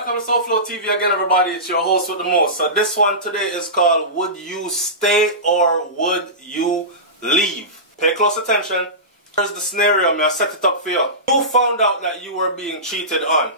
Welcome to SouFLoTV again, everybody. It's your host with the most. So this one today is called Would You Stay or Would You Leave? Pay close attention. Here's the scenario. I'll set it up for you. You found out that you were being cheated on.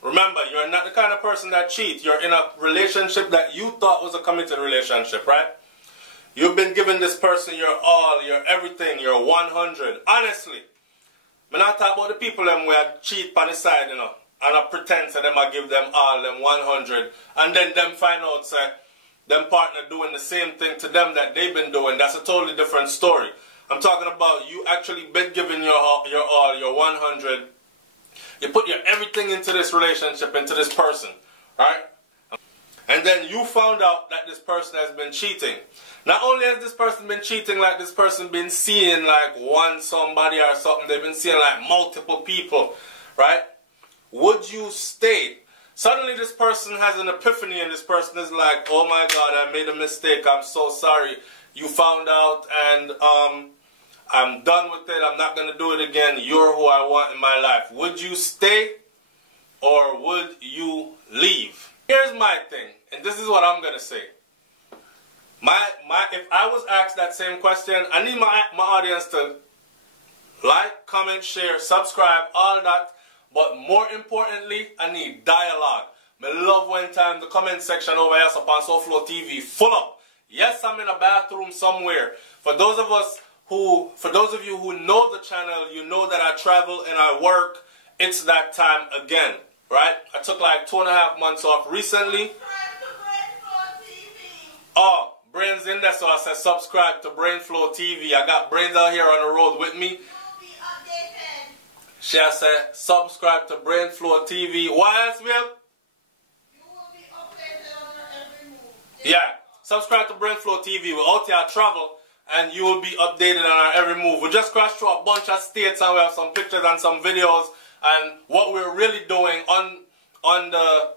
Remember, you're not the kind of person that cheats. You're in a relationship that you thought was a committed relationship, right? You've been giving this person your all, your everything, your 100. Honestly, I'm not talking about the people them where cheat on the side, you know. And I pretend to them I give them all them 100. And then them find out, say, them partner doing the same thing to them that they've been doing. That's a totally different story. I'm talking about you actually been giving your all, your 100. You put your everything into this relationship, into this person, right? And then you found out that this person has been cheating. Not only has this person been cheating, like this person been seeing like one somebody or something. They've been seeing like multiple people, right? Would you stay? Suddenly this person has an epiphany and this person is like, oh my God, I made a mistake. I'm so sorry. You found out and I'm done with it. I'm not going to do it again. You're who I want in my life. Would you stay or would you leave? Here's my thing, and this is what I'm going to say. If I was asked that same question, I need my audience to like, comment, share, subscribe, all that. But more importantly, I need dialogue. I love when time the comment section over here upon SouFLoTV full up. Yes, I'm in a bathroom somewhere. For those of you who know the channel, you know that I travel and I work. It's that time again, right? I took like 2.5 months off recently. Oh, Brains in there, so I said subscribe to SouFLoTV. I got Brains out here on the road with me. She said, subscribe to SouFLoTV. Why else, Will? You will be updated on every move. Yeah, subscribe to SouFLoTV. We're out here travel, and you will be updated on our every move. We just crashed through a bunch of states, and we have some pictures and some videos, and what we're really doing on the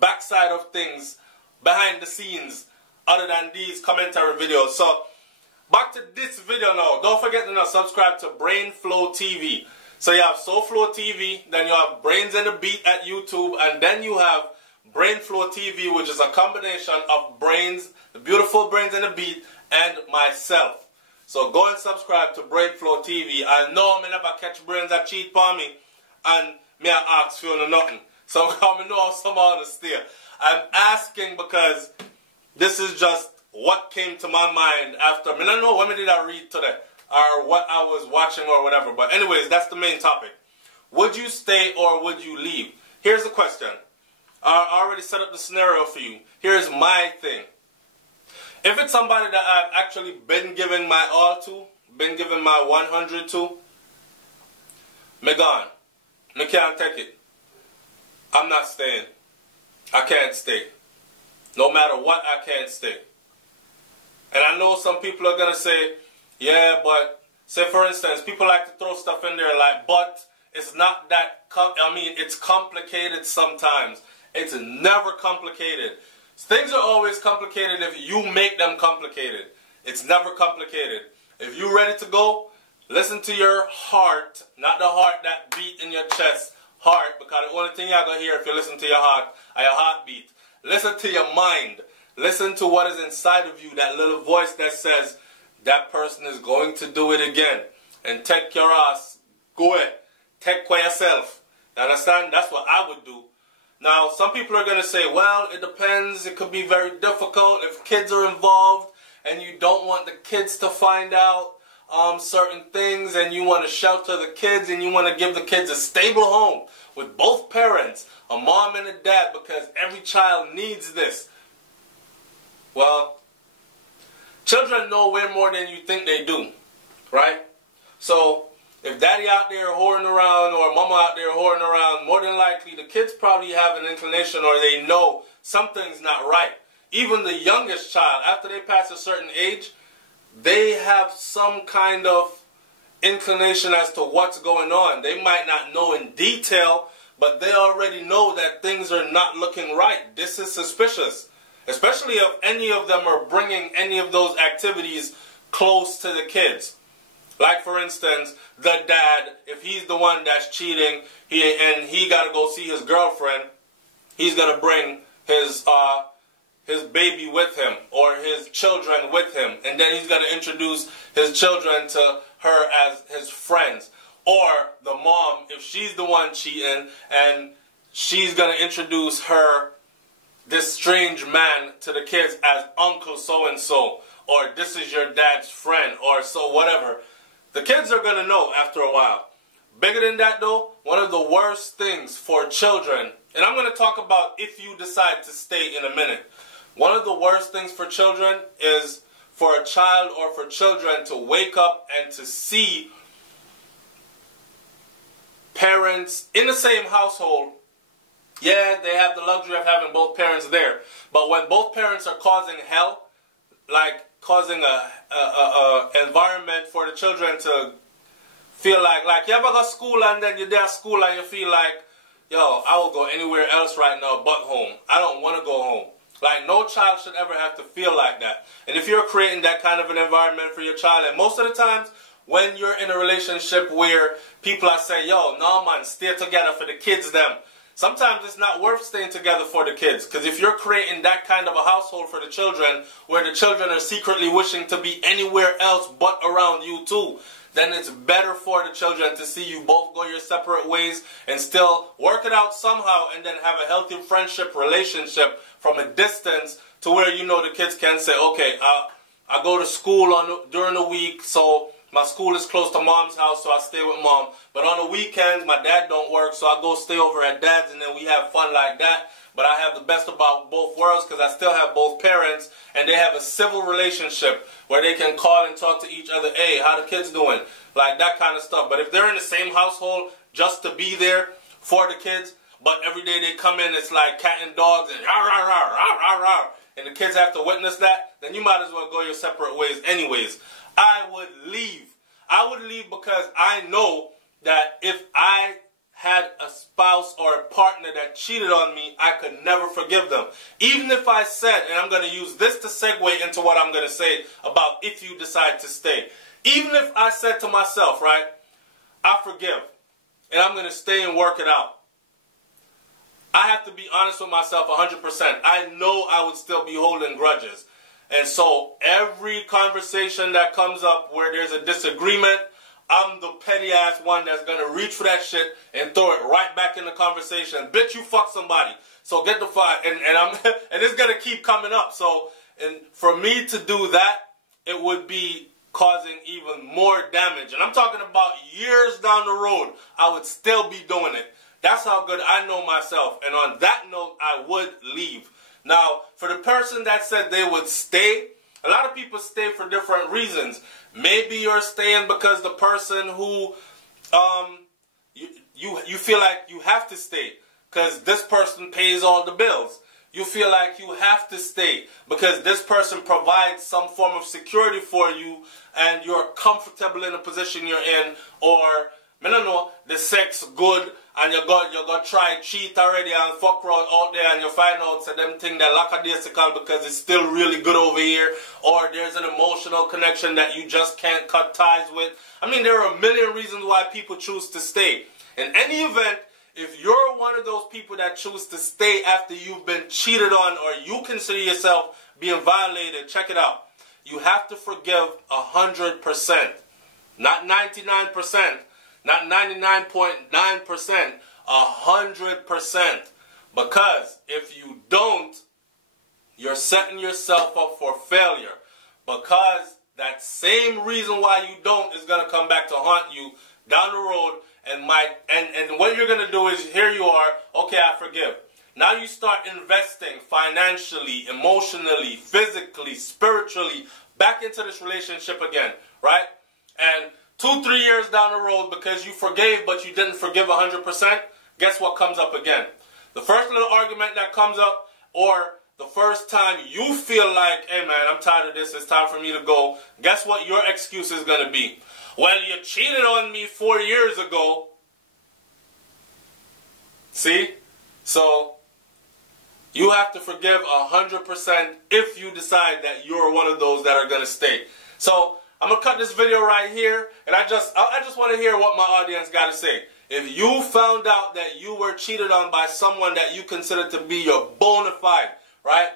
backside of things, behind the scenes, other than these commentary videos. So, back to this video now. Don't forget to subscribe to SouFLoTV. So you have SouFLoTV, then you have Brains and the Beat at YouTube, and then you have SouFLoTV, which is a combination of Brains, the beautiful Brains and the Beat, and myself. So go and subscribe to SouFLoTV. I know I never catch Brains that cheat on me, and me I ask for nothing. So I know someone to steer. I'm asking because this is just what came to my mind after. I don't know when did I read today, or what I was watching or whatever. But anyways, that's the main topic. Would you stay or would you leave? Here's the question. I already set up the scenario for you. Here's my thing. If it's somebody that I've actually been giving my all to, been giving my 100 to, me gone. Me can't take it. I'm not staying. I can't stay. No matter what, I can't stay. And I know some people are going to say, yeah, but, say for instance, people like to throw stuff in there like, but it's not that, it's complicated sometimes. It's never complicated. Things are always complicated if you make them complicated. It's never complicated. If you're ready to go, listen to your heart, not the heart that beat in your chest. Heart, because the only thing you're going to hear if you listen to your heart are your heartbeat. Listen to your mind. Listen to what is inside of you, that little voice that says, that person is going to do it again. And take your ass. Go ahead. Take care of yourself. You understand? That's what I would do. Now, some people are going to say, well, it depends. It could be very difficult if kids are involved and you don't want the kids to find out certain things and you want to shelter the kids and you want to give the kids a stable home with both parents, a mom and a dad, because every child needs this. Well, children know way more than you think they do, right? So, if daddy out there whoring around or mama out there whoring around, more than likely the kids probably have an inclination or they know something's not right. Even the youngest child, after they pass a certain age, they have some kind of inclination as to what's going on. They might not know in detail, but they already know that things are not looking right. This is suspicious. Especially if any of them are bringing any of those activities close to the kids. Like, for instance, the dad, if he's the one that's cheating and he got to go see his girlfriend, he's going to bring his baby with him or his children with him, and then he's going to introduce his children to her as his friends. Or the mom, if she's the one cheating, and she's going to introduce this strange man to the kids as Uncle so-and-so, or this is your dad's friend, or so whatever. The kids are going to know after a while. Bigger than that though, one of the worst things for children, and I'm going to talk about if you decide to stay in a minute. One of the worst things for children is for a child or for children to wake up and to see parents in the same household. Yeah, they have the luxury of having both parents there. But when both parents are causing hell, like causing a environment for the children to feel like you ever go to school and then you're there at school and you feel like, yo, I will go anywhere else right now but home. I don't want to go home. Like, no child should ever have to feel like that. And if you're creating that kind of an environment for your child, and most of the times, when you're in a relationship where people are saying, yo, no man, stay together for the kids them. Sometimes it's not worth staying together for the kids. Because if you're creating that kind of a household for the children, where the children are secretly wishing to be anywhere else but around you too, then it's better for the children to see you both go your separate ways and still work it out somehow, and then have a healthy friendship relationship from a distance, to where you know the kids can say, okay, I go to school during the week, so my school is close to mom's house, so I stay with mom. But on the weekends, my dad don't work, so I go stay over at dad's, and then we have fun like that. But I have the best about both worlds, because I still have both parents, and they have a civil relationship where they can call and talk to each other. Hey, how the kids doing? Like that kind of stuff. But if they're in the same household just to be there for the kids, but every day they come in, it's like cat and dogs and rah, rah, rah, rah, rah, rah, and the kids have to witness that, then you might as well go your separate ways anyways. I would leave. I would leave, because I know that if I had a spouse or a partner that cheated on me, I could never forgive them. Even if I said, and I'm going to use this to segue into what I'm going to say about if you decide to stay. Even if I said to myself, right, I forgive, and I'm going to stay and work it out, I have to be honest with myself 100%. I know I would still be holding grudges. And so every conversation that comes up where there's a disagreement, I'm the petty ass one that's going to reach for that shit and throw it right back in the conversation. Bitch, you fuck somebody. So get the fuck. And it's going to keep coming up. So, and for me to do that, it would be causing even more damage. And I'm talking about years down the road, I would still be doing it. That's how good I know myself. And on that note, I would leave. Now, for the person that said they would stay, a lot of people stay for different reasons. Maybe you're staying because the person who you feel like you have to stay because this person pays all the bills. You feel like you have to stay because this person provides some form of security for you and you're comfortable in the position you're in, or I don't know, the sex good and you got try cheat already and fuck around out there and you find out so them thing that lackadaisical because it's still really good over here, or there's an emotional connection that you just can't cut ties with. I mean, there are a million reasons why people choose to stay. In any event, if you're one of those people that choose to stay after you've been cheated on or you consider yourself being violated, check it out. You have to forgive 100%, not 99%. Not 99.9%, 100%. Because if you don't, you're setting yourself up for failure. Because that same reason why you don't is going to come back to haunt you down the road. And what you're going to do is, here you are, okay, I forgive. Now you start investing financially, emotionally, physically, spiritually back into this relationship again, right? And 2-3 years down the road, because you forgave but you didn't forgive 100%, guess what comes up again? The first little argument that comes up, or the first time you feel like, hey man, I'm tired of this, it's time for me to go, guess what your excuse is going to be? Well, you cheated on me 4 years ago. See? So, you have to forgive 100% if you decide that you're one of those that are going to stay. So, I'm going to cut this video right here, and I just want to hear what my audience got to say. If you found out that you were cheated on by someone that you consider to be your bona fide, right?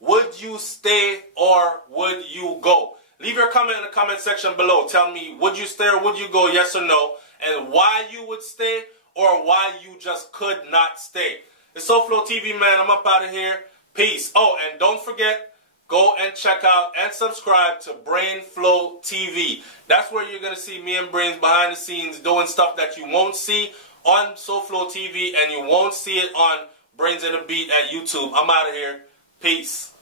Would you stay or would you go? Leave your comment in the comment section below. Tell me, would you stay or would you go, yes or no? And why you would stay or why you just could not stay. It's SouFLoTV, man. I'm up out of here. Peace. Oh, and don't forget, go and check out and subscribe to SouFLoTV. That's where you're going to see me and Brains behind the scenes doing stuff that you won't see on SouFLoTV and you won't see it on Brains and the Beat at YouTube. I'm out of here. Peace.